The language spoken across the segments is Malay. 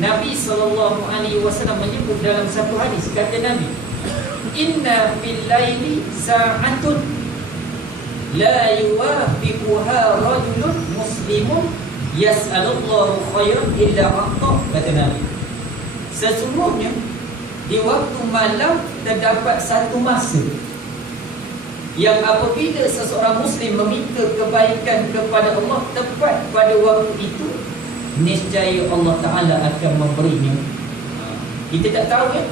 Nabi SAW menyebut dalam satu hadis, kata Nabi, inna fil laili sa'atun la yuwafiquha rajulun muslimun yas'alullahu khairan illa a'ta, kata Nabi. Sesungguhnya di waktu malam terdapat satu masa yang apabila seseorang muslim meminta kebaikan kepada Allah tepat pada waktu itu, niscaya Allah Ta'ala akan memberinya. Kita tak tahu kan,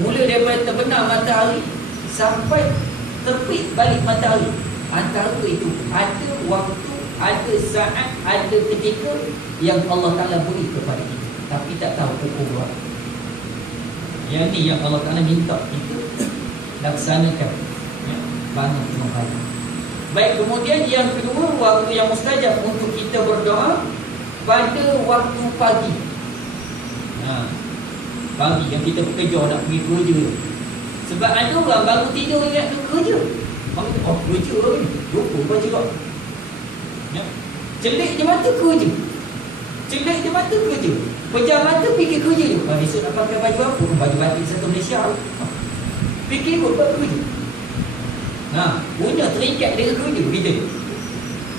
mula daripada terbenam matahari sampai terbit balik matahari, antara itu ada waktu, ada saat, ada ketika yang Allah Ta'ala beri kepada kita, tapi tak tahu pukul berapa. Yang ni yang Allah Ta'ala minta kita laksanakan, ya, bangun tengah hari. Baik, kemudian yang kedua, waktu yang mustajab untuk kita berdoa pada waktu pagi. Pagi yang kita bekerja nak pergi kerja. Sebab ada orang baru tidur ingat nak kerja. Oh, kerja ni, lupa baca doa. Ya. Celik je mata kerja. Celik je mata kerja. Pejam mata fikir kerja tu. Besok nak pakai baju apa? Baju batik satu Malaysia. Fikir kot buat kerja. Punya terikat dengan kerja kita.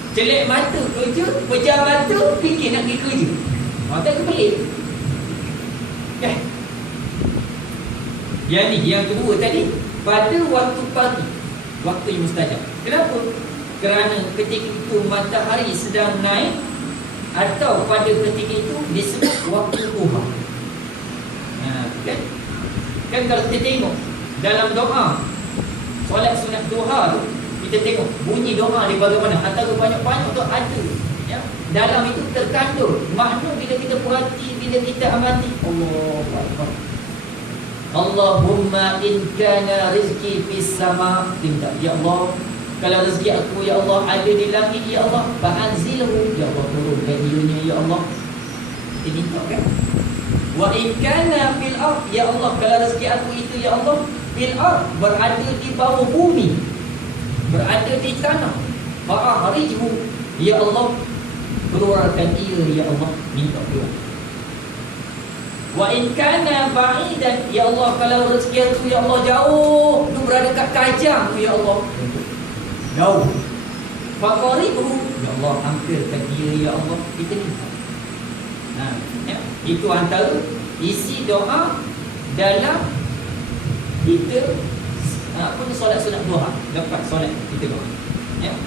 Celik mata kerja, pejam mata fikir nak pergi kerja. Tak pelik. Yang ni, yang kedua tadi, pada waktu pagi, waktu yang mustajab. Kenapa? Kerana ketika itu matahari sedang naik, atau pada ketika itu disebut waktu duha. Kan kalau kita tengok dalam doa solat sunat duha tu, kita tengok bunyi doa di bagaimana, antara banyak-banyak tu ada, ya, dalam itu terkandung makna. Bila kita perhati, bila kita amati, Allahu Akbar, Allahumma in kana rizki fis sama, minta, ya Allah, kalau rezeki aku, ya Allah, ada di langit, ya Allah, fa'anzilhu, ya Allah, turunkan ianya, ya Allah. Kita minta kan. Wa in kana fil ard, ya Allah, kalau rezeki aku itu, ya Allah, fil ard, berada di bawah bumi, berada di tanah, fa'ahrijhu, ya Allah, keluarkan ia, ya Allah. Minta doa. Wa in kana ba'idan, ya Allah, kalau rezeki aku, ya Allah, jauh, tu berada kat Kajang tu, ya Allah, jauh. Faqaribu, ya Allah, hampirkan dia, ya Allah. Kita minta. Ya, itu antara isi doa dalam kita solat sunat duha. Lepas solat kita doa, ya.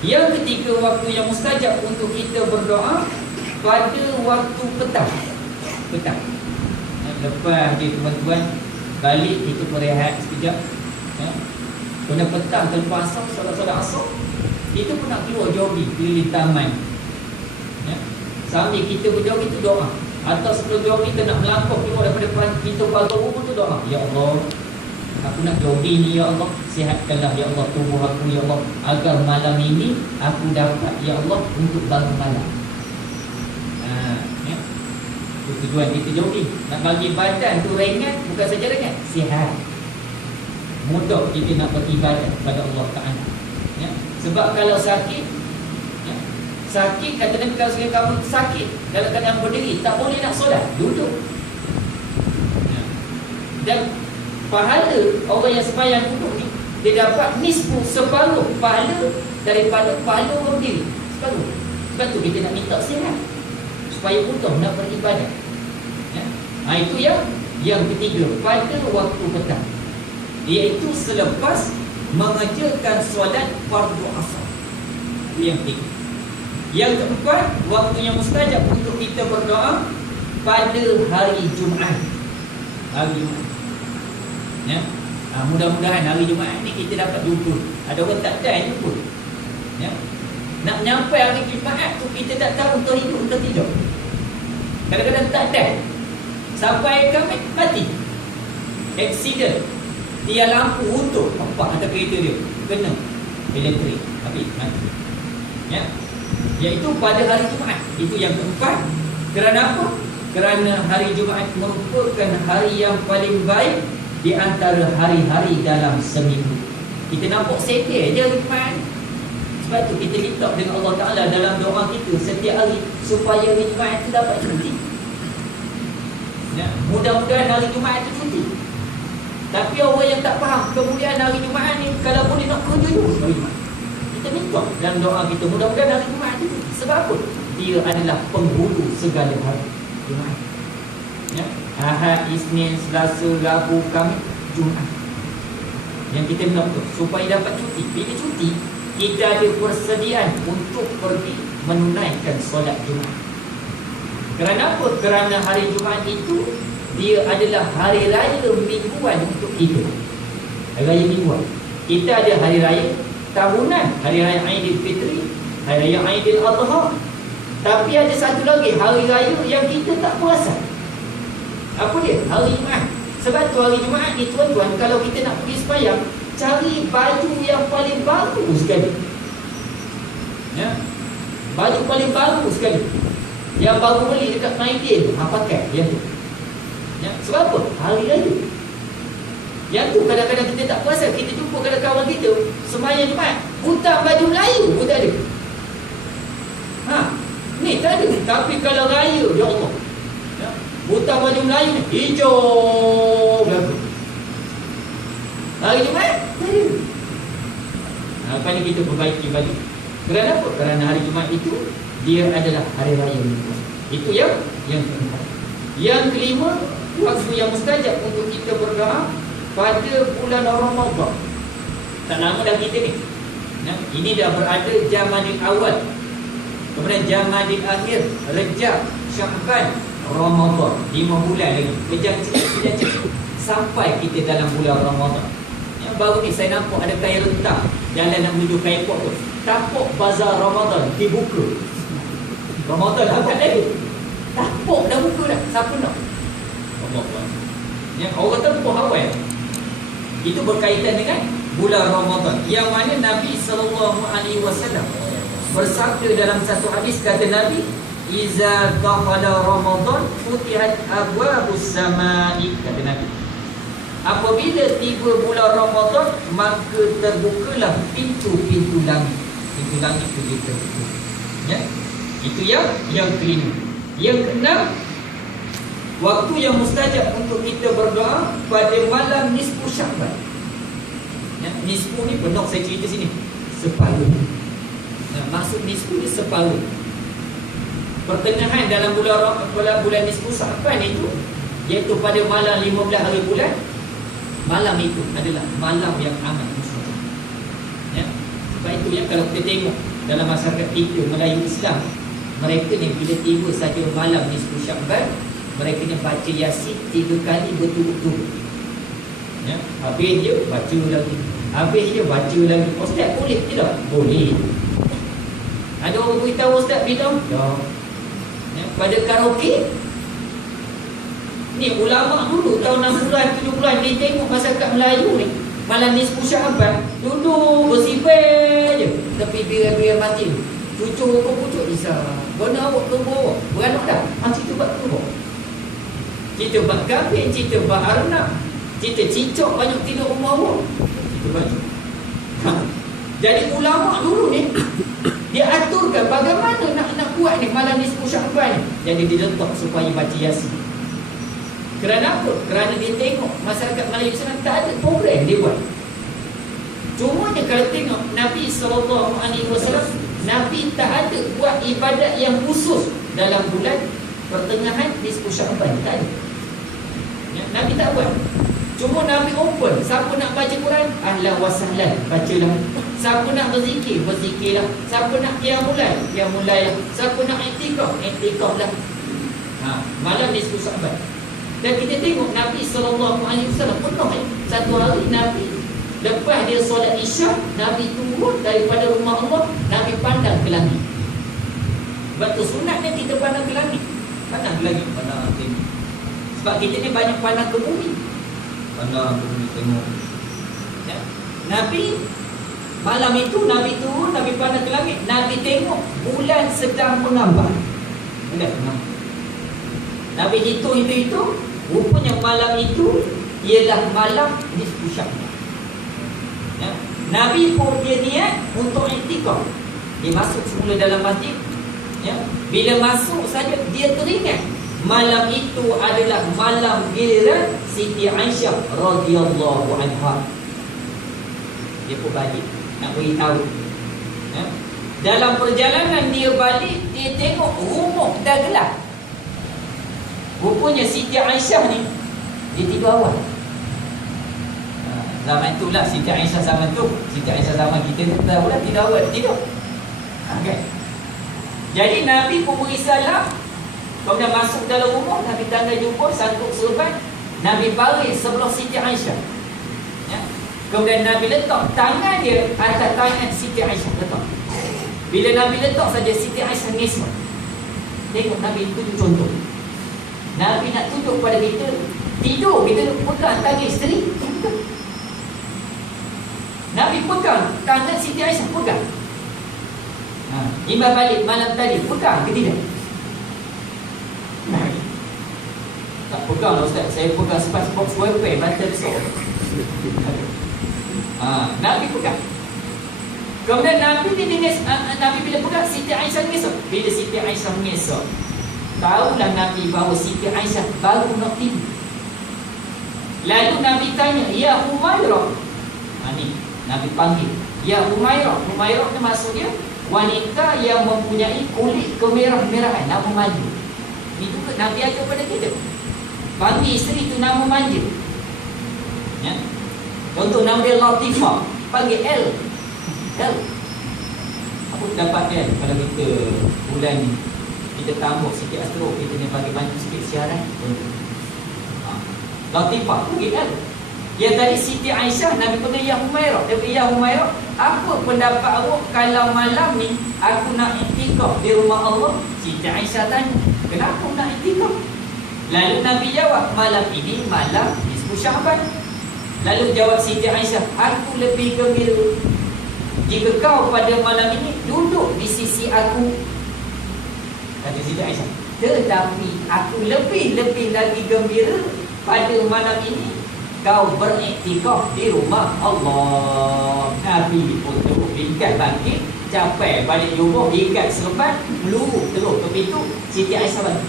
Yang ketiga, waktu yang mustajab untuk kita berdoa pada waktu petang. Lepas dia tuan-tuan balik, itu berehat sekejap, ya. Kena petang lepas asar, solat asar, itu pun nak keluar jogging keliling taman, ya. Sambil kita berjogging tu doa, atau sebelum jogging kita nak melangkah keluar daripada pintu pagar rumah tu doa, ya Allah, aku nak jogging ni, ya Allah, sihatkanlah, ya Allah, tubuh aku, ya Allah, agar malam ini aku dapat, ya Allah, untuk bangun malam. Ya. Tujuan kita jogging, nak bagi badan tu ringan, bukan saja ringan, sihat, mudah kita nak beribadat kepada Allah Ta'ala, ya. Sebab kalau sakit, ya, sakit, kata Nabi, kalau sekali kamu sakit dalam keadaan berdiri, tak boleh nak solat, duduk, ya. Dan pahala orang yang sembahyang duduk ni, dia dapat nisfu, separuh pahala daripada pahala orang berdiri, separuh. Sebab tu kita nak minta sihat supaya mudah nak beribadat, ya. Itu yang ketiga, pada waktu petang, iaitu selepas mengerjakan solat fardu asar. Yang ketiga. Yang keempat, waktu yang mustajab untuk kita berdoa pada hari Jumaat. Hari Jumaat, ya. Mudah-mudahan hari Jumaat ni kita dapat jumpa. Ada orang tak ada jumpa, ya. Nak nyampai hari Jumaat tu kita tak tahu entah hidup entah tidak. Kadang-kadang tak ada, sampai kami mati, accident, dia lampu untuk nampak atas kereta dia, kena elektrik, habis mati, ya. Iaitu pada hari Jumaat. Itu yang keempat. Kerana apa? Kerana hari Jumaat merupakan hari yang paling baik di antara hari-hari dalam seminggu. Kita nampak settle je hari Jumaat. Sebab tu kita minta dengan Allah Ta'ala dalam doa kita setiap hari, supaya hari Jumaat itu dapat cuti. Ya, mudah-mudahan hari Jumaat itu cuti. Tapi orang yang tak faham kemudian hari Jumaat ni kalau boleh nak kerja dulu hari Jumaat. Kita minta dalam doa kita mudah-mudahan hari Jumaat itu cuti. Sebab apa? Dia adalah penghulu segala hari Jumaat. Ya, Ahad, Isnin, Selasa, Rabu, Khamis, Jumaat. Yang kita minta supaya dapat cuti. Bila cuti, kita ada persediaan untuk pergi menunaikan solat Jumaat. Kerana apa? Kerana hari Jumaat itu dia adalah hari raya mingguan untuk kita. Hari raya mingguan. Kita ada hari raya tahunan, hari raya Aidilfitri, hari raya Aidil Adha. Tapi ada satu lagi hari raya yang kita tak puasa. Apa dia? Hari Jumaat. Sebab tu hari Jumaat ni tuan-tuan, kalau kita nak pergi sembahyang, cari baju yang paling baru sekali. Ya. Baju paling baru sekali. Yang baru beli dekat Maidin, pakai yang tu. Ya, sebab apa? Hari raya. Yang tu kadang-kadang kita tak puasa. Kita jumpa kawan-kawan kita sembahyang Jumaat, butang baju Melayu pun tak ada. Ni tak ada. Tapi kalau raya, ya Allah, ya, butang baju Melayu ni hijau belakang. Hari Jumaat tak ada. Apa ni kita perbaiki baju. Kerana apa? Kerana hari Jumaat itu dia adalah hari raya mingguan. Itu yang keempat. Yang kelima, waktu yang mustajab untuk kita berdoa pada bulan Ramadan. Tak lama dah kita ni. Ya, ini dah berada Jamadil Awal, kemudian Jamadil Akhir, Rejab, Sya'ban, Ramadan. 5 bulan lagi. Kejap sampai kita dalam bulan Ramadan. Yang baru ni saya nampak ada kain rentang jalan nak menuju kain port tu. Tapuk bazar Ramadan dibuka. Ramadan angkat lagi. Tapuk dah buka dah. Siapa nak? Allah. Yang orang tempoh awal. Itu berkaitan dengan bulan Ramadan. Yang mana Nabi SAW bersabda dalam satu hadis, kata Nabi, "Iza dakhala Ramadan futihat abwabus samai." Kata Nabi, apabila tiba bulan Ramadan, maka terbukalah pintu-pintu langit. Pintu langit itu dia terbuka. Ya? Itu yang kelima. Yang keenam, waktu yang mustajab untuk kita berdoa pada malam nisfu Sya'ban. Ya, nisfu ni penuh saya cerita sini. Separuh. Ya, maksud nisfu ni separuh. Pertengahan dalam bulan nisfu Sya'ban itu, iaitu pada malam 15 hari bulan. Malam itu adalah malam yang amat mustajab. Ya, sebab itu yang kalau kita tengok dalam masyarakat kita Melayu Islam, mereka ni bila tiba saja malam nisfu Sya'ban, mereka ni baca Yasin 3 kali berturut-turut. Ya, habis je baca lagi, habis je baca lagi. Ustaz boleh tidak? Boleh. Ada orang beritahu Ustaz bila? Ya, pada karaoke ni ulama dulu tahun 60-an 70-an dia tengok masyarakat Melayu ni malam nisfu Sya'ban duduk bersibel je tepi bira-bira mati. Cucu ke pucuk Isa, guna awak ke bawah, beranak dah. Cerita buat ke bawah, cerita buat kambing, cerita buat arnab, cerita cicak banyak tidur rumah awak, cerita baju. Jadi ulama dulu ni dia aturkan bagaimana nak buat ni malam nisfu Sya'ban ni. Jadi dia letak supaya baca Yasin. Kerana apa? Kerana dia tengok masyarakat Melayu sana tak ada program dia buat. Cumanya kalau tengok Nabi SAW, Nabi tak ada buat ibadat yang khusus dalam bulan pertengahan nisfu Sya'ban. Tak ada. Ya, Nabi tak buat. Cuma Nabi open. Siapa nak baca Quran, ahlan wa sahlan, bacalah. Siapa nak berzikir, berzikirlah. Siapa nak qiyamul lail, siapa nak i'tikaf lah. Malam nisfu Sya'ban. Dan kita tengok Nabi SAW pernah satu hari Nabi lepas dia solat Isyak, Nabi turun daripada rumah Allah, Nabi pandang ke langit. Sebab tu sunatnya kita pandang ke langit. Pandang ke langit, pandang tengok. Sebab kita ni banyak pandang ke bumi. Pandang ke bumi tengok. Ya? Nabi malam itu Nabi turun, Nabi pandang ke langit, Nabi tengok bulan sedang mengambang. Bulan mengambang. Nabi hitung, rupanya malam itu ialah malam nisfu Sya'ban. Ya. Nabi pun dia niat untuk i'tikaf. Dia masuk semula dalam masjid. Ya. Bila masuk saja dia teringat Malam itu adalah malam giliran Siti Aisyah radhiyallahu anha. Dia pun balik nak beritahu. Dalam perjalanan dia balik, dia tengok rumah dah gelap. Rupanya Siti Aisyah ni dia tidur awal. Zaman tu lah Siti Aisyah zaman tu. Siti Aisyah zaman kita tu tahu lah tidur awal, tidur. Okay. Jadi Nabi pun beri salam. Kemudian masuk dalam rumah, Nabi tanda jumpa, sangkut serban, Nabi baris sebelah Siti Aisyah. Ya. Kemudian Nabi letak tangan dia atas tangan Siti Aisyah, letak. Bila Nabi letak saja, Siti Aisyah ngesok. Tengok Nabi tunjuk contoh. Nabi nak tunjuk pada kita, tidur kita pegang tangan isteri. Nabi pegang tangan Siti Aisyah, pegang. Imam balik malam tadi, pegang ke tidak? Tak pegang lah Ustaz, saya pegang sepas box wifi bantal besar. Nabi pegang. Kemudian Nabi Nabi bila pegang, Siti Aisyah mengesok. Bila Siti Aisyah mengesok, tahulah Nabi bahawa Siti Aisyah baru nak tidur. Lalu Nabi tanya, ya Humairah. Ni Nabi panggil, ya Humairah. Humairah ni maksudnya wanita yang mempunyai kulit kemerah-merahan, nama manja. Ini juga Nabi ajar pada kita. Panggil isteri itu nama manja. Ya. Contoh nama dia Latifah, panggil L. Apa dapat kan kalau kita bulan ni kita tambah sikit astro, kita ni bagi banyak sikit siaran. Latifah, panggil L. Ya tadi Siti Aisyah, Nabi panggil ya Humairah. Dia panggil ya Humairah, apa pendapat awak kalau malam ni aku nak iktikaf di rumah Allah? Siti Aisyah tanya, kenapa nak iktikaf? Lalu Nabi jawab, malam ini malam nisfu Sya'ban. Lalu jawab Siti Aisyah, aku lebih gembira jika kau pada malam ini duduk di sisi aku. Kata Siti Aisyah, tetapi aku lebih lagi gembira pada malam ini kau beriktikaf di rumah Allah. Nabi pun terus ikat bangkit, capai balik rumah, ikat serban, meluru terus ke pintu. Siti Aisyah balik.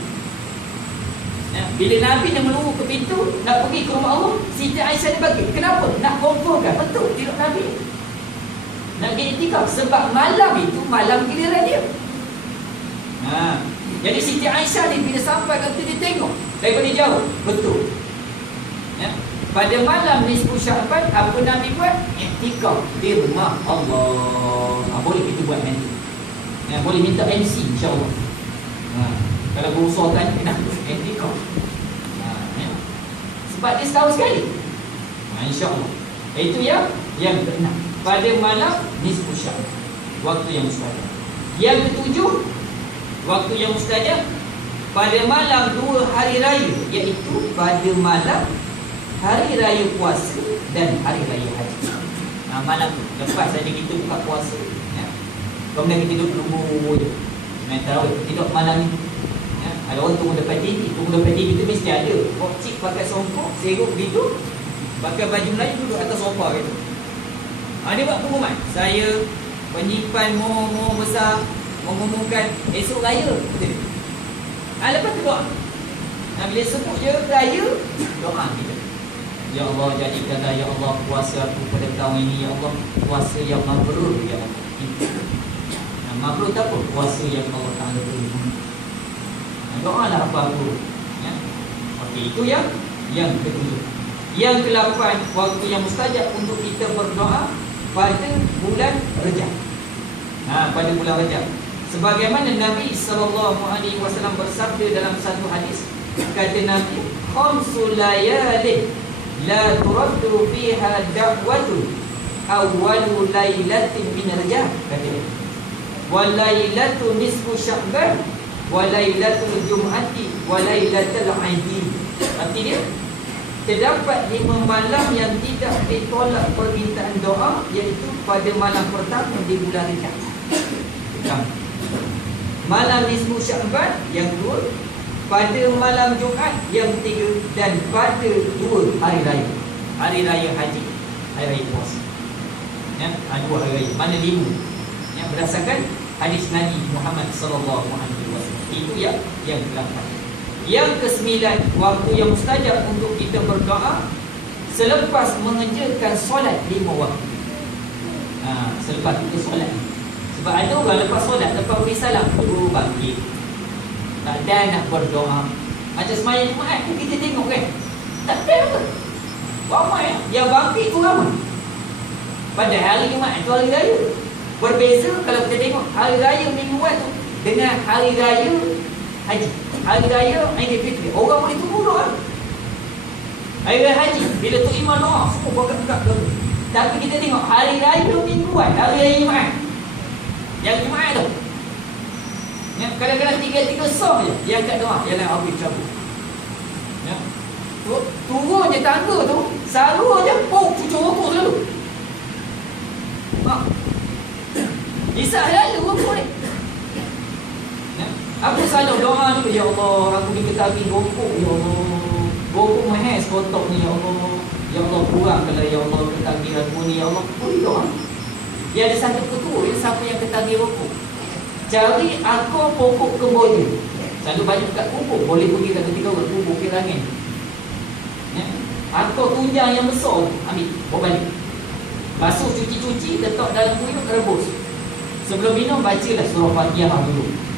Bila Nabi dia meluru ke pintu nak pergi ke rumah Allah, Siti Aisyah dia bagi. Kenapa? Nak confirmkan betul tidur Nabi nak pergi iktikaf. Sebab malam itu malam giliran dia. Jadi Siti Aisyah ni bila sampai kat tu dia tengok daripada jauh, betul. Ya. Pada malam nisfu Sya'ban, apa Nabi buat? Iktikaf di rumah Allah. Boleh kita buat nanti. Boleh minta MC insya-Allah. Kalau berusaha tanya kenapa iktikaf. Sebab dia setahun sekali. InsyaAllah. Itu yang keenam. Pada malam nisfu Sya'ban, waktu yang mustajab. Yang ketujuh, waktu yang mustajab pada malam 2 hari raya, iaitu pada malam hari raya puasa dan hari raya haji. Malam tu lepas saja kita buka puasa, kemudian kita duduk tunggu je main tarawih, tidur malam ni. Ada orang tunggu depan TV. Tunggu depan TV tu mesti ada cik pakai songkok, seruk gitu, pakai baju Melayu duduk atas sofa gitu. Dia buat pengumuman, saya penyimpan moh besar mengumumkan esok raya. Lepas tu doa. Bila sebut je raya, doa kita. Ya Allah, jadikanlah ya Allah puasa aku pada tahun ini, ya Allah puasa yang mabrur, ya Allah. Mabrur tak apa? Puasa yang Allah Ta'ala terima. Doa lah apa-apa. Okey, itu yang ketujuh. Yang ke-8, waktu yang mustajab untuk kita berdoa pada bulan Rajab. Pada bulan Rajab. Sebagaimana Nabi SAW bersabda dalam satu hadis, kata Nabi, khamsu layalin la turaddu fiha da'watu awwalu lailatin min Rajab, kata dia. Wa lailatu nisfu Sya'ban wa lailatul jum'ati wa lailatul aidi. Arti dia, terdapat 5 malam yang tidak ditolak permintaan doa, iaitu pada malam pertama di bulan Rajab, malam nisfu Sya'ban yang 2, pada malam Jumaat yang 3, dan pada 2 hari raya. Hari raya haji, hari raya puasa. 2 hari raya, mana 5? Berdasarkan hadis Nabi Muhammad sallallahu alaihi wasallam. Itu yang ke-8. Yang kesembilan, waktu yang mustajab untuk kita berdoa selepas mengerjakan solat 5 waktu. Selepas kita solat. Sebab ada orang lepas solat, lepas beri salam, baru bangkit, tak ada nak berdoa. Macam sembahyang Jumaat tu kita tengok kan, tak ada apa, ramai yang bangkit tu ramai. Padahal hari Jumaat tu hari raya. Berbeza kalau kita tengok hari raya mingguan tu dengan hari raya haji. Hari raya Aidilfitri, orang boleh tunggu doa. Hari raya haji, bila tu imam doa, semua bergerak dulu. Tapi kita tengok hari raya mingguan, hari raya Jumaat, yang Jumaat tu, ya, kadang-kadang 3 sah je yang kat doa, yang lain habis cabut. Ya, turun je tangga tu, sarua je, cucur rokok selalu. Isyak lalu rokok ni. Aku selalu doa ni, ya Allah, aku diketahui rokok, ya Allah, rokok mahal sekotok ni, ya Allah, ya Allah, kurangkanlah, ya Allah, ketahui aku ni, ya Allah. Doa. Dia ada satu ketua, siapa yang ketahui rokok, cari akar pokok kemboja. Selalu banyak kat kubur, boleh pergi kat ketika orang kubur kirangin, ya, akar tunjang yang besar, ambil, bawa balik, basuh, cuci-cuci, letak dalam kuyuk, rebus. Sebelum minum, bacalah surah Fatihah dulu.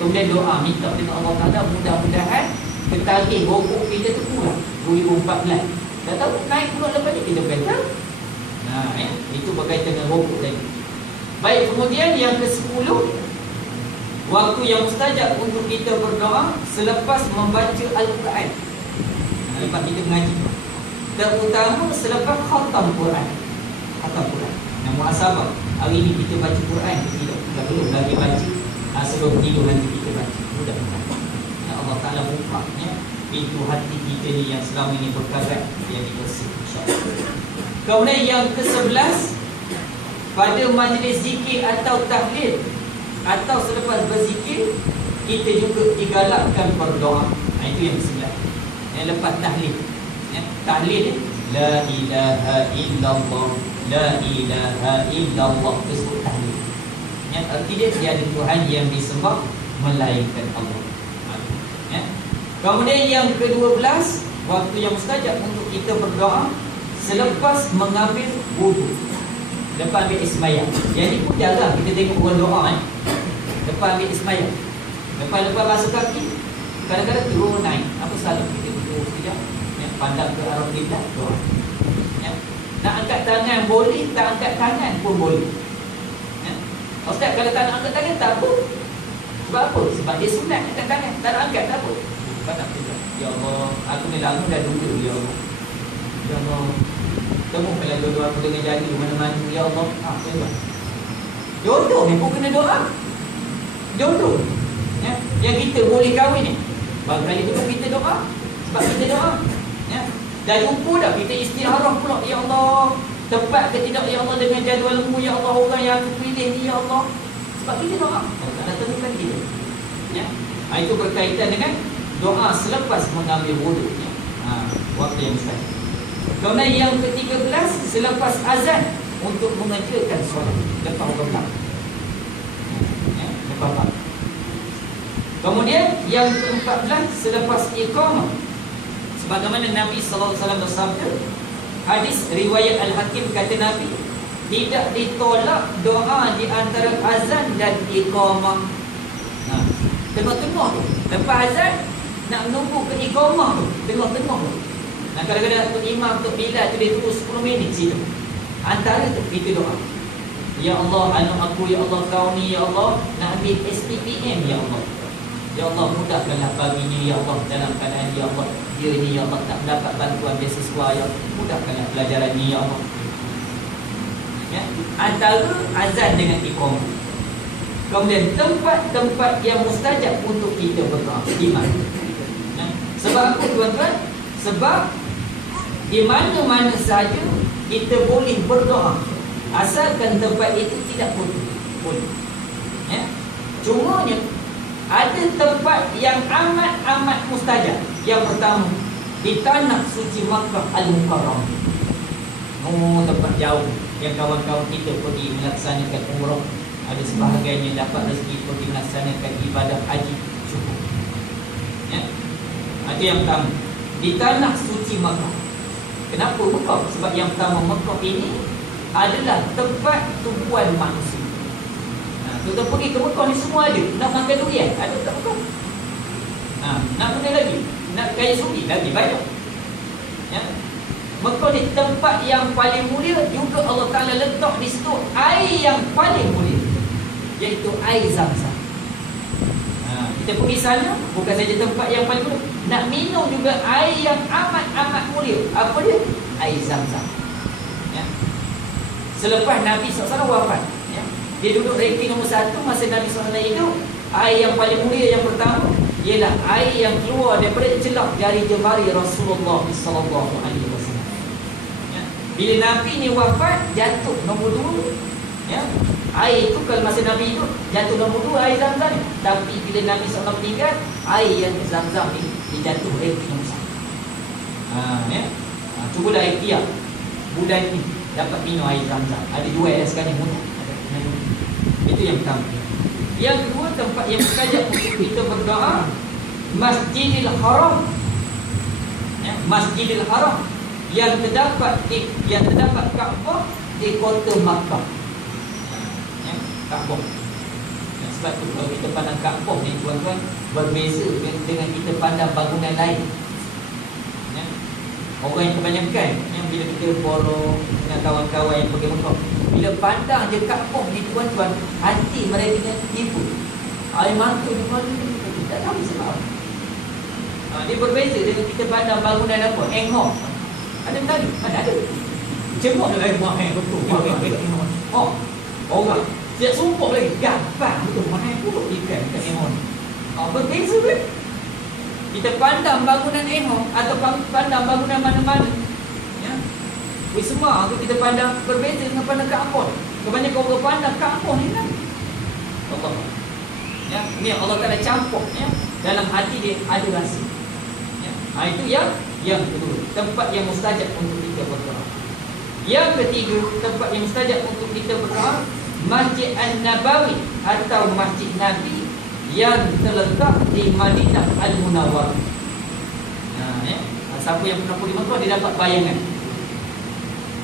Kemudian doa, minta dengan Allah Ta'ala, mudah-mudahan ketagih rokok kita tu kurang. 2014 tak tahu naik pula lepas ni, kita bukan tahu. Ya, itu berkaitan dengan rokok tadi. Baik, kemudian yang ke-10, waktu yang mustajab untuk kita berdoa selepas membaca Al-Quran. Lepas kita mengaji, terutama selepas khatam Quran. Khatam Quran, muhasabah. Hari ni kita baca Quran ke tidak? Tak perlu lagi baca. Sebelum tidur nanti kita baca. Mudah-mudahan ya Allah Ta'ala buka pintu hati kita ni yang selama ini berkarat, yang dibersih, insyaAllah. Kemudian yang ke-11, pada majlis zikir atau tahlil atau selepas berzikir, kita juga digalakkan berdoa. Itu yang ke-11. Yang lepas tahlil, ya, tahlil ni, la ilaha illallah, la ilaha illallah, tersebut tahlil. Yang artinya tiada Tuhan yang disembah melainkan Allah. Ya. Kemudian yang ke-12, waktu yang mustajab untuk kita berdoa selepas mengambil wudu, lepas ambil ismayah. Yang ni pun jarang kita tengok orang doa. Lepas ambil ismayah, lepas basuh kaki, kadang-kadang turun naik. Apa salah kita duduk sekejap, ya, pandang ke arah kiblat, doa. Ya. Nak angkat tangan boleh, tak angkat tangan pun boleh. Ustaz, kalau tak nak angkat tangan, tak apa. Sebab apa? Sebab dia sunat angkat tangan. Tak nak angkat, tak apa. Kata kita, ya Allah, aku ni lama dah duduk, ya Allah. Ya Allah, temukanlah jodoh aku dengan jadi mana-mana, ya Allah. Tuan. Jodoh ni pun kena doa. Jodoh, ya, yang kita boleh kahwin ni, barangkali tu kita doa. Sebab kita doa, ya. Dah jumpa dah, kita istikharah pula, ya Allah, tepat ke tidak, ya Allah, dengan jadualmu, ya Allah, orang yang aku pilih ni, ya Allah. Sebab kita doa, tak ada temukan kita, ya. Itu berkaitan dengan doa selepas mengambil wudu, ya. Waktu yang mustahil. Kemudian yang ke-13, selepas azan untuk mengerjakan solat lepas waktu, ya, lepas waktu. Kemudian yang ke-14, selepas iqamah, sebagaimana Nabi SAW bersabda, hadis riwayat Al-Hakim, kata Nabi, tidak ditolak doa di antara azan dan iqamah. Tengah-tengah tu, lepas azan nak menunggu ke iqamah tu, tengah-tengah tu. Kadang-kadang Tok Imam, Tok Bilal tu dia tunggu 10 minit situ. Antara tu kita doa, ya Allah, anu aku, ya Allah, kau ni, ya Allah, nak ambil SPPM, ya Allah. Ya Allah, mudahkanlah baginya, ya Allah, dalam keadaan, ya Allah, dia ni, ya Allah, tak mendapat bantuan beasiswa, ya Allah, mudahkanlah pelajaran ni, ya Allah. Ya, antara azan dengan iqamah. Kemudian tempat-tempat yang mustajab untuk kita berdoa di mana? Ya. Sebab apa, tuan-tuan? Sebab di mana-mana saja kita boleh berdoa, asalkan tempat itu tidak boleh. Ya. Cumanya ada tempat yang amat-amat mustajab. Yang pertama, di tanah suci Makkah Al-Mukarram. Tempat jauh yang kawan-kawan kita pergi melaksanakan umrah, ada sebahagian yang dapat rezeki pergi melaksanakan ibadah haji, cukup. Ya. Itu yang pertama. Di tanah suci Mekah. Kenapa Mekah? Sebab yang pertama, Mekah ini adalah tempat tumpuan manusia. Kita pergi ke Mekah ni semua ada. Nak makan durian, ada tak Mekah? Nak benda lagi, nak kaya suri lagi banyak. Ya. Mekah ni tempat yang paling mulia. Juga Allah Ta'ala letak di situ air yang paling mulia, iaitu air Zam-Zam. Kita pergi sana, bukan saja tempat yang paling mulia, nak minum juga air yang amat-amat mulia. Apa dia? Air Zam-Zam. Ya. Selepas Nabi SAW wafat, ya, dia duduk ranking nombor 1 masa Nabi SAW hidup. Air yang paling mulia yang pertama ialah air yang keluar daripada celah jari jemari Rasulullah SAW. Ya. Bila Nabi ni wafat, jatuh nombor 2. Ya. Air itu kalau masa Nabi hidup jatuh nombor 2 air Zam-Zam. Tapi bila Nabi SAW meninggal, air yang Zam-Zam ni dijatuh ranking nombor 1. Ya. Cubalah ikhtiar bulan ni dapat minum air Zam-Zam. Ada jual dah sekarang mudah. Itu yang pertama. Yang kedua, tempat yang mustajab untuk kita berdoa, Masjidil Haram. Ya, Masjidil Haram yang terdapat Kaabah di kota Makkah. Ya, Kaabah. Ya, sebab tu kalau kita pandang Kaabah ni tuan-tuan, berbeza dengan kita pandang bangunan lain. Ya. Orang yang kebanyakan yang bila kita follow dengan kawan-kawan yang pergi Mekah, bila pandang je Kaabah ni tuan-tuan, hati mereka tipu. Air mata di mana ni tak tahu sebab. Dia berbeza dengan kita pandang bangunan apa? Hang-hong. Ada tadi? Mana ada? Cemok dah air mahal betul. Orang siap sumpah lagi gampang betul mahal pun ikan kat hang-hong. Berbeza kan? Kita pandang bangunan hang-hong atau pandang bangunan mana-mana, ya. Semua tu kita pandang berbeza dengan pandang Kaabah. Kebanyakan orang pandang Kaabah ni kan. Allah. Ya, ni Allah Taala campur, ya. Dalam hati dia ada rasa. Ya. Itu yang kedua, tempat yang mustajab untuk kita berdoa. Yang ketiga, tempat yang mustajab untuk kita berdoa, Masjid An-Nabawi atau Masjid Nabi yang terletak di Madinah Al-Munawwarah. Ya. Siapa yang pernah pergi Mekah dia dapat bayangan.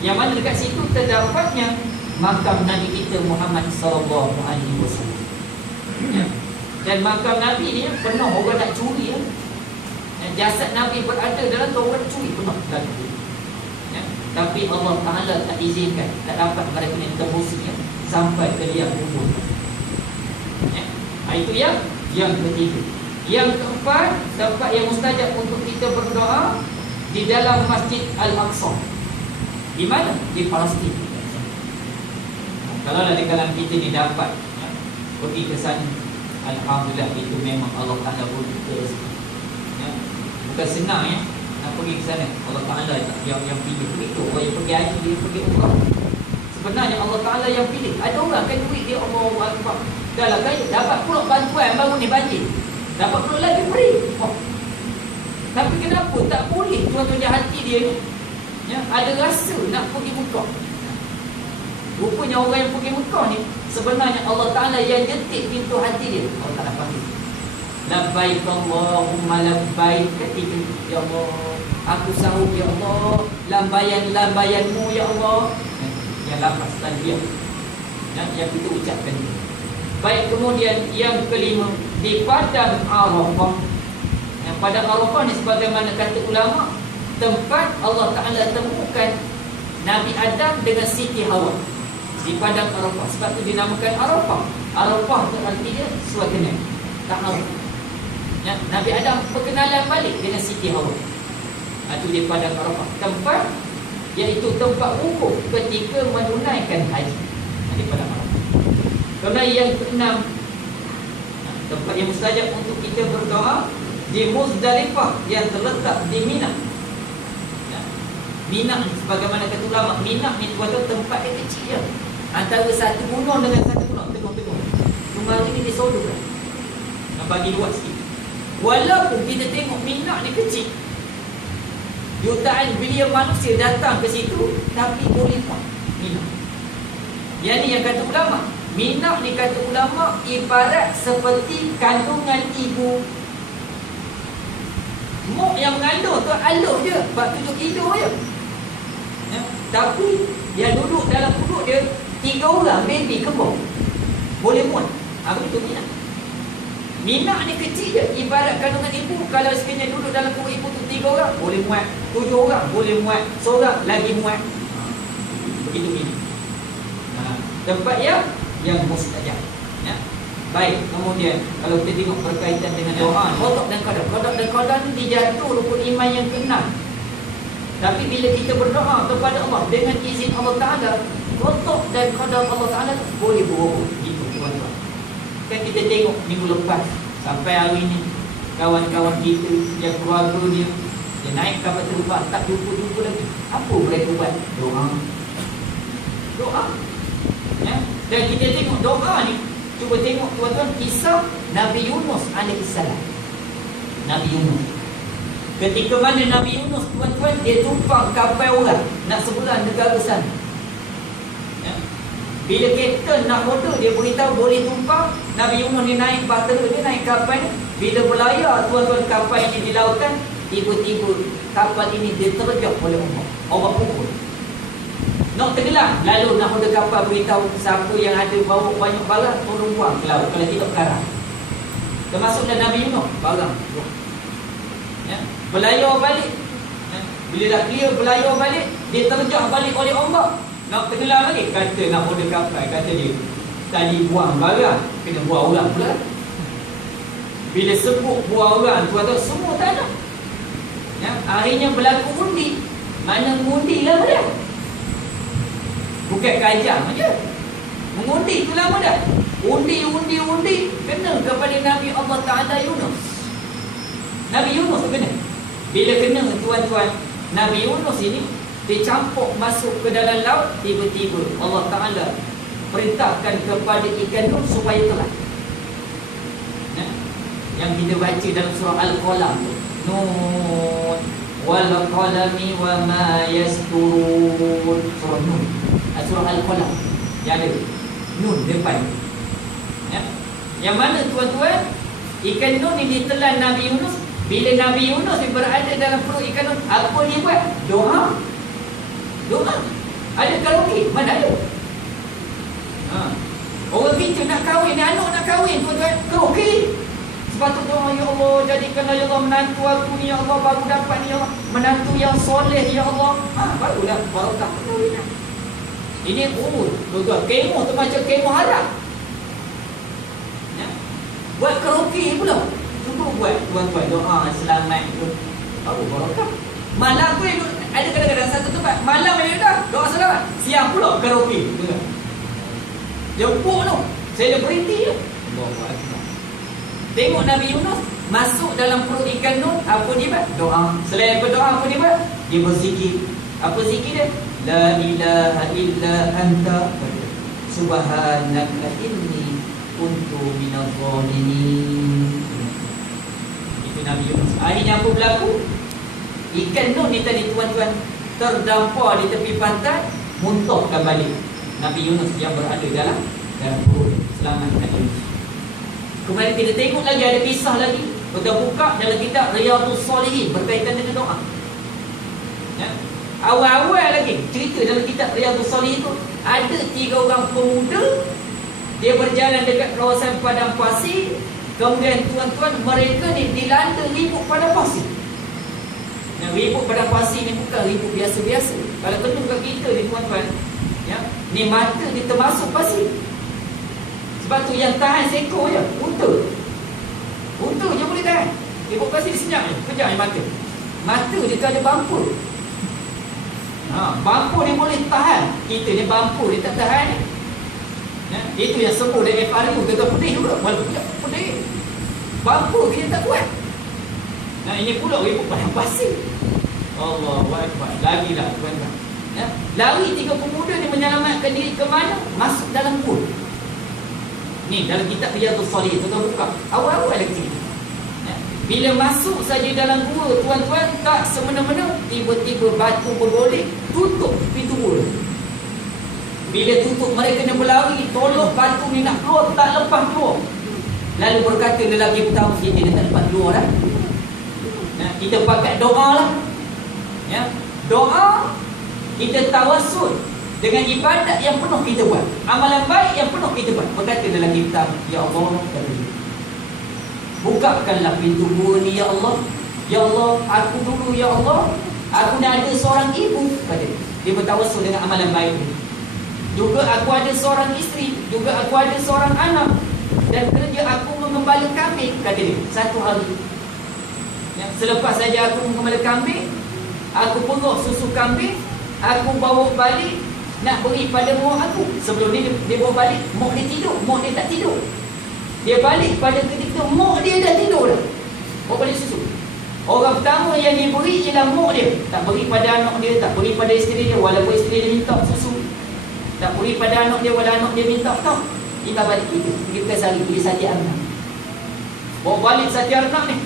Yang mana dekat situ terdapatnya makam Nabi kita Muhammad sallallahu alaihi wasallam. Ya. Dan makam Nabi ni penuh orang nak curi, ya. Jasad Nabi berada dalam tu, orang curi penuh dalam tu. Ya. Tapi Allah Ta'ala tak izinkan, tak dapat mereka ni tembusi, ya, sampai ke liang kubur. Ya. Itu yang ketiga. Yang keempat, tempat yang mustajab untuk kita berdoa di dalam Masjid Al-Aqsa. Di mana? Di Palestin. Kalau di kalangan kita ni dapat, ya, pergi ke sana, alhamdulillah, itu memang Allah Ta'ala beri kita rezeki. Ya. Bukan senang, ya, nak pergi ke sana. Allah Ta'ala yang pilih. Begitu orang yang pergi haji, dia pergi umrah. Sebenarnya Allah Ta'ala yang pilih. Ada orang kan duit dia Allah Akbar, dah lah kaya, dapat pula bantuan bangun ni banjir, dapat pula lagi free. Tapi kenapa tak boleh tuan-tuan di hati dia ni, ya, ada rasa nak pergi Mekah. Rupanya orang yang pergi Mekah ni sebenarnya Allah Ta'ala yang jetik pintu hati dia. Allah Ta'ala panggil, labbaik Allahumma labbaik. Ketika, ya Allah, aku sahut, ya Allah, lambayan-lambayanmu, ya Allah. Yang lafaz talbiyah, yang kita ucapkan. Baik, kemudian yang kelima, di padang Arafah. Yang padang Arafah ni sebagaimana kata ulama, tempat Allah Ta'ala temukan Nabi Adam dengan Siti Hawa di padang Arafah. Sebab tu dinamakan Arafah. Arafah tu artinya suasana ta'aruf. Ya, Nabi Adam perkenalan balik dengan Siti Hawa. Itu di padang Arafah. Tempat, iaitu tempat wukuf ketika menunaikan haji. Di padang Arafah. Kemudian yang keenam, tempat yang mustajab untuk kita berdoa, di Muzdalifah yang terletak di Mina. Ya. Mina, sebagaimana kata ulama, Mina ni tuan-tuan tempat yang kecil je, antara satu gunung dengan satu gunung, tengok-tengok. Cuma ini disodok lah, nak bagi luas sikit. Walaupun kita tengok Mina ni kecil, jutaan bilion manusia datang ke situ, tapi boleh tak Mina. Yang ni yang kata ulama, Mina ni kata ulama ibarat seperti kandungan ibu. Mok yang mengandung tu alur je 47 kilo je. Ya? Tapi yang duduk dalam perut dia 3 orang baby kembang. Boleh muat. Itu minat. Minat ni kecil je. Ibarat kandungan ibu, kalau sekiranya duduk dalam perut ibu tu 3 orang, boleh muat. 7 orang boleh muat. Seorang lagi muat. Begitu minat. Tempat yang mustajab. Ya. Baik, kemudian kalau kita tengok berkaitan dengan doa, qada dan qadar. Qada dan qadar ni dijatuh rukun iman yang ke-6. Tapi bila kita berdoa kepada Allah dengan izin Allah Taala, qada dan qadar Allah Taala boleh berubah. Gitu tuan-tuan. Kan kita tengok minggu lepas sampai hari ni kawan-kawan kita yang keluarga dia naik kapal terbang tak jumpa lagi. Apa mereka buat? Doa. Ya. Dan kita tengok doa ni, cuba tengok tuan-tuan kisah Nabi Yunus alaihissalam. Nabi Yunus, ketika mana Nabi Yunus tuan-tuan, dia tumpang kapal orang nak sebelah negara sana. Ya. Bila kapten nak order, dia beritahu boleh tumpang. Nabi Yunus ni naik bahtera, dia naik kapal ni. Bila berlayar tuan-tuan kapal ini di lautan, tiba-tiba kapal ini diterjang oleh Allah pukul. Nak tenggelam, lalu nak order kapal beritahu siapa yang ada bawa banyak barang tolong buang ke laut, kalau tidak perkara. Termasuklah Nabi Yunus, barang. Ya. Berlayar balik. Ya. Bila dah clear berlayar balik, dia terjang balik oleh Allah. Nak tenggelam lagi, kata nak order kapal, kata dia tadi buang barang, kena buang ulang pula. Bila sebut buang orang, tuan-tuan semua tak ada. Ya. Akhirnya berlaku undi. Mana mengundi lama dah. Bukan kajang aja. Mengundi tu lama dah. Undi kena kepada Nabi Allah Ta'ala Yunus. Nabi Yunus kena. Bila kena tuan-tuan, Nabi Yunus ini dicampur masuk ke dalam laut, tiba-tiba Allah Ta'ala perintahkan kepada ikan Nun supaya telan. Ya? Yang kita baca dalam surah Al-Qalam tu, Nun wal qalami wa ma yasturun. Surah Nun, surah Al-Qalam yang ada Nun depan. Ya? Yang mana tuan-tuan, ikan Nun ni ditelan Nabi Yunus. Bila Nabi Yunus berada dalam perut ikan Nun, apa dia buat? Doa. Ada karaoke? Mana ada? Orang kita nak kahwin, anak nak kahwin, tuan-tuan, karaoke. Sepatutnya doa, ya Allah, jadikanlah ya Allah menantu aku ni, ya Allah, baru dapat ni, ya Allah, menantu yang soleh, ya Allah. Barulah barakah perkahwinan. Ini tuan-tuan, kemo tu macam kemo haram. Ya? Buat karaoke pula. Cuba buat tuan-tuan doa selamat tu, baru barakah. Malam tu ada kadang-kadang satu tempat, malam ada dah doa selamat, siang pula karaoke. Jemput tu, saya dah berhenti je. Tengok Nabi Yunus masuk dalam perut ikan Nun, apa dia buat? Doa. Selain berdoa, apa dia buat? Dia berzikir. Apa zikir dia? La ilaha illa anta subhanaka inni kuntu minadh dhalimin. Itu Nabi Yunus. Akhirnya apa berlaku? Ikan Nun ni tadi tuan-tuan terdampar di tepi pantai, muntahkan balik Nabi Yunus yang berada dalam perut. Selamat Nabi Yunus. Kemudian kita tengok lagi, ada kisah lagi. Kita buka dalam kitab Riyadhus Shalihin berkaitan dengan doa. Ya. Awal-awal lagi cerita dalam kitab Riyadhus Shalihin tu, ada 3 orang pemuda, dia berjalan dekat kawasan padang pasir. Kemudian tuan-tuan, mereka ni dilanda ribut padang pasir. Yang ribut padang pasir ni bukan ribut biasa-biasa. Kalau tentu kat kita ni tuan-tuan, ya, ni mata dia termasuk pasir. Sebab tu yang tahan seekor je, unta. Unta je boleh tahan. Ribut pasir dia senyap je, kejap je mata. Mata dia tu ada bumper. Bumper dia boleh tahan. Kita ni bumper dia tak tahan ni. Ya, itu yang sebut dari FRU, kata pedih juga. Walaupun pedih, bumper dia tak kuat. Nah, ini pula ribut padang pasir. Allahu Akbar. Lagilah tuan-tuan. Ya, lari 3 pemuda ni menyelamatkan diri ke mana? Masuk dalam gua. Ni dalam kitab Riyadhus Shalihin, tuan-tuan buka. Awal-awal lagi. Ya, bila masuk saja dalam gua, tuan-tuan, tak semena-mena tiba-tiba batu bergolek, tutup pintu gua. Bila tutup, mereka nak berlari, tolong batu ni nak keluar, tak lepas keluar. Lalu berkata lelaki pertama, kita dia tak lepas keluar dah. Kita pakai doa lah. Ya, doa kita tawassul dengan ibadat yang penuh kita buat, amalan baik yang penuh kita buat. Berkata dalam kitab, ya Allah, bukakanlah pintu gua ni ya Allah. Ya Allah, aku dulu ya Allah, aku ni ada seorang ibu, kata dia bertawassul dengan amalan baik. Juga aku ada seorang isteri, juga aku ada seorang anak, dan kerja aku mengembala kambing, kata dia. Satu hari, ya, selepas saja aku mengembala kambing, aku pengok susu kambing, aku bawa balik nak beri pada mak aku. Sebelum dia bawa balik, mak dia tidur, mak dia tak tidur. Dia balik pada ketika mak dia dah tidur dah, bawa balik susu. Orang pertama yang dia beri ialah mak dia. Tak beri pada anak dia, tak beri pada isteri dia, walaupun isteri dia minta susu. Tak beri pada anak dia, walaupun anak dia minta. Tak, dia balik itu. Dia bukan sari, dia Sati Arnab. Bawa balik Sati Arnab ni,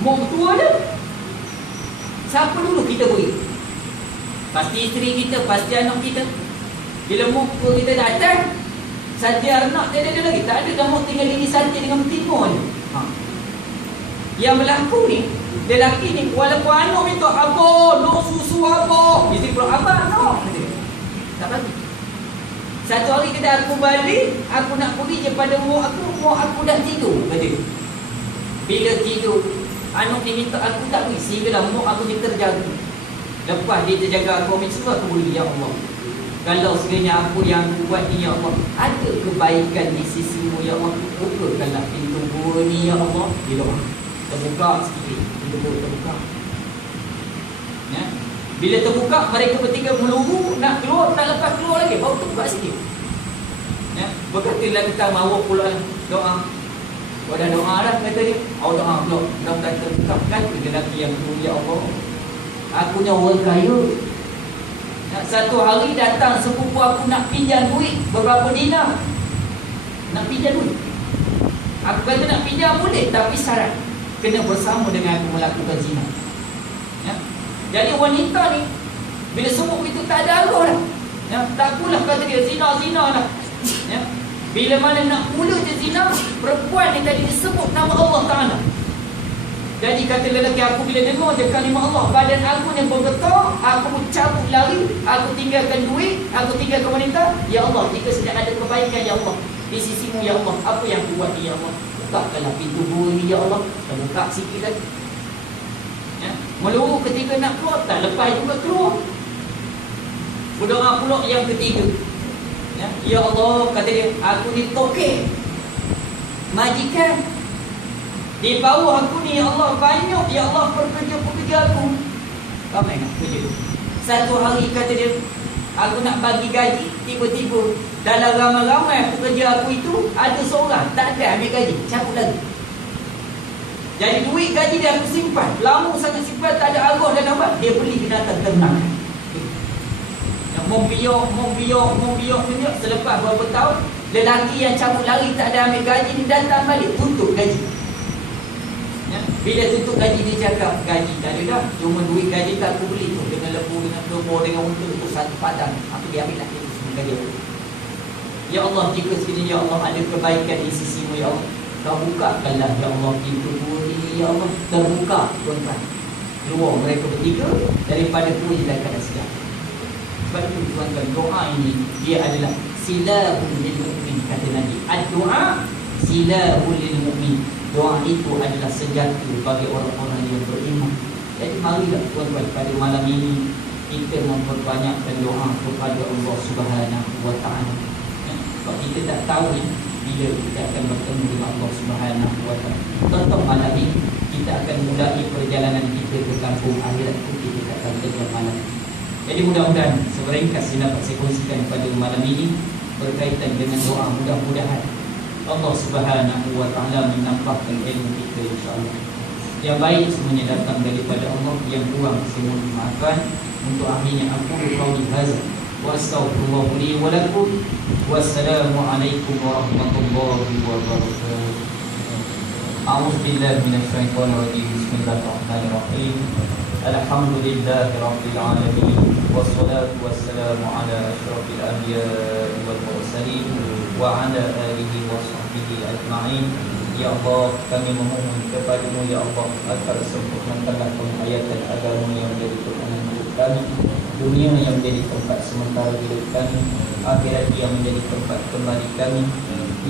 mak tua dia. Siapa dulu kita beri? Pasti isteri kita, pasti anak kita. Bila mak tua kita datang, Sati Arnab dia ada lagi. Tak ada, dah mak tinggal diri saja dengan timur je. Yang berlaku ni, lelaki ni, walaupun anak minta apa, nak susu apa, isteri pula abang nak, tak bagi. Satu hari kata aku balik, aku nak pergi je pada mak aku dah tidur, kata. Bila tidur, anak ni minta aku tak beri, sehinggalah mak aku ni terjaga. Lepas dia terjaga aku, ambil semua aku beri, ya Allah. Kalau sekiranya aku yang buat ni ya Allah, ada kebaikan di sisimu ya Allah, bukakanlah pintu gua ni ya Allah. Dia doa, terbuka sikit, pintu gua terbuka. Ya. Bila terbuka, mereka bertiga meluru nak keluar, tak lepas keluar lagi, baru terbuka sikit. Ya. Berkatalah kita mahu pula doa. Dah doa dah, kata dia. Doa pula, dah terbuka. Kata lelaki yang tu, ya Allah, aku ni orang kaya. Satu hari datang sepupu aku nak pinjam duit beberapa dinar. Nak pinjam duit. Aku kata nak pinjam boleh, tapi syarat kena bersama dengan aku melakukan zina. Ya. Jadi wanita ni, bila semua itu tak ada arwah dah. Ya. Tak apalah kata dia, zina lah. Ya. Bila mana nak mula je zina, perempuan ni tadi disebut nama Allah Ta'ala. Jadi kata lelaki aku, bila dengar je kalimah Allah, badan aku yang bergetar, aku cabut lari, aku tinggalkan duit, aku tinggalkan wanita. Ya Allah, jika sedang ada kebaikan ya Allah di sisimu ya Allah, apa yang aku buat ni ya Allah, bukakanlah pintu gua ni ya Allah. Terbuka sikit lagi. Ya. Meluru ketika nak keluar, tak lepas juga keluar. Berdoa pula yang ketiga. Ya Allah, kata dia, aku ni tokek, majikan di bawah aku ni ya Allah, banyak ya Allah pekerja-pekerja aku. Ramai nak kerja. Satu hari kata dia, aku nak bagi gaji, tiba-tiba dalam ramai-ramai pekerja aku itu ada seorang tak ada ambil gaji, cabut lagi. Jadi duit gaji dia aku simpan, lama sangat simpan, tak ada arwah dalam bab. Dia beli binatang ternak. Membiok. Selepas beberapa tahun, lelaki yang cabut lari tak ada ambil gaji ni datang balik, tuntut gaji. Bila tutup gaji dia cakap, gaji tak ada dah, cuma duit gaji tak aku beli tu, dengan lembu, dengan kerbau, dengan unta tu satu padang, aku dia ambil lah itu semua gaji aku. Ya Allah, jika sekiranya ya Allah ada kebaikan di sisimu ya Allah, kau bukakanlah ya Allah pintu gua ini ya Allah. Terbuka tuan-tuan, keluar mereka bertiga daripada kewajiban siap. Sebab itu tuan-tuan, doa ini dia adalah silahul lil mu'min, kata Nabi. Ad-doa silahul lil mu'min. Doa itu adalah senjata bagi orang-orang yang beriman. Jadi marilah tuan-tuan, pada malam ini kita memperbanyakkan doa kepada Allah Subhanahu wa Ta'ala. Sebab kita tak tahu bila kita akan bertemu dengan Allah Subhanahu wa Ta'ala. Contoh malam ini kita akan mulai perjalanan kita ke kampung akhirat itu kita akan kerja malam. Jadi mudah-mudahan seringkas yang dapat saya kongsikan pada malam ini berkaitan dengan doa. Mudah-mudahan Allah Subhanahu wa Ta'ala menampakkan ilmu kita insya-Allah. Yang baik semuanya datang daripada Allah, yang kurang semua dimaafkan. Untuk akhirnya aku qauli hadza wa astaghfirullah li wa lakum. Wassalamualaikum warahmatullahi wabarakatuh. A'udzu billahi minasyaitonir rajim. Bismillahirrahmanirrahim. Alhamdulillahi rabbil alamin. Wassalatu wassalamu ala asyrafil anbiya'i wal mursalin wa ala alihi wa sahbihi ajma'in. Ya Allah, kami memohon kepada-Mu ya Allah agar sempurnakanlah penghayatan agama yang menjadi turunan hidup kami, dunia yang menjadi tempat sementara hidup kami, akhirat yang menjadi tempat kembali kami.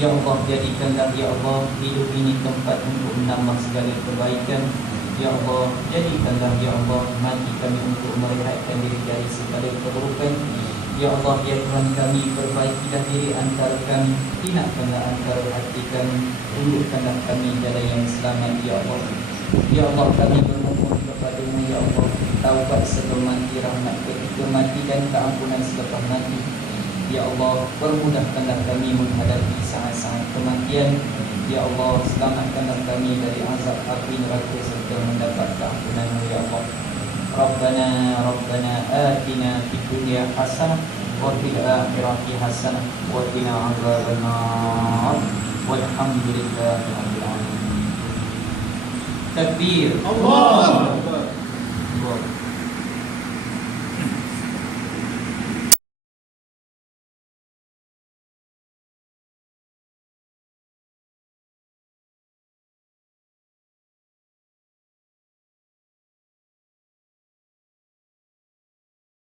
Ya Allah, jadikanlah ya Allah hidup ini tempat untuk menambah segala kebaikan. Ya Allah, jadikanlah ya Allah mati kami untuk merehatkan diri dari segala keburukan. Ya Allah, ya Tuhan kami, perbaikilah diri antara kami, tinakkanlah antara hati kami, tunjukkanlah kami jalan yang selamat ya Allah. Ya Allah, kami bermohon kepada-Mu ya Allah, taubat sebelum mati, rahmat ketika mati, dan keampunan selepas mati. Ya Allah, permudahkanlah kami menghadapi saat-saat kematian. Ya Allah, selamatkanlah kami dari azab api neraka serta mendapat keampunan-Mu ya Allah. Rabbana atina fid dunya hasanah wa fil akhirati hasanah wa qina adzabannar. Walhamdulillahi rabbil alamin. Takbir. Allah.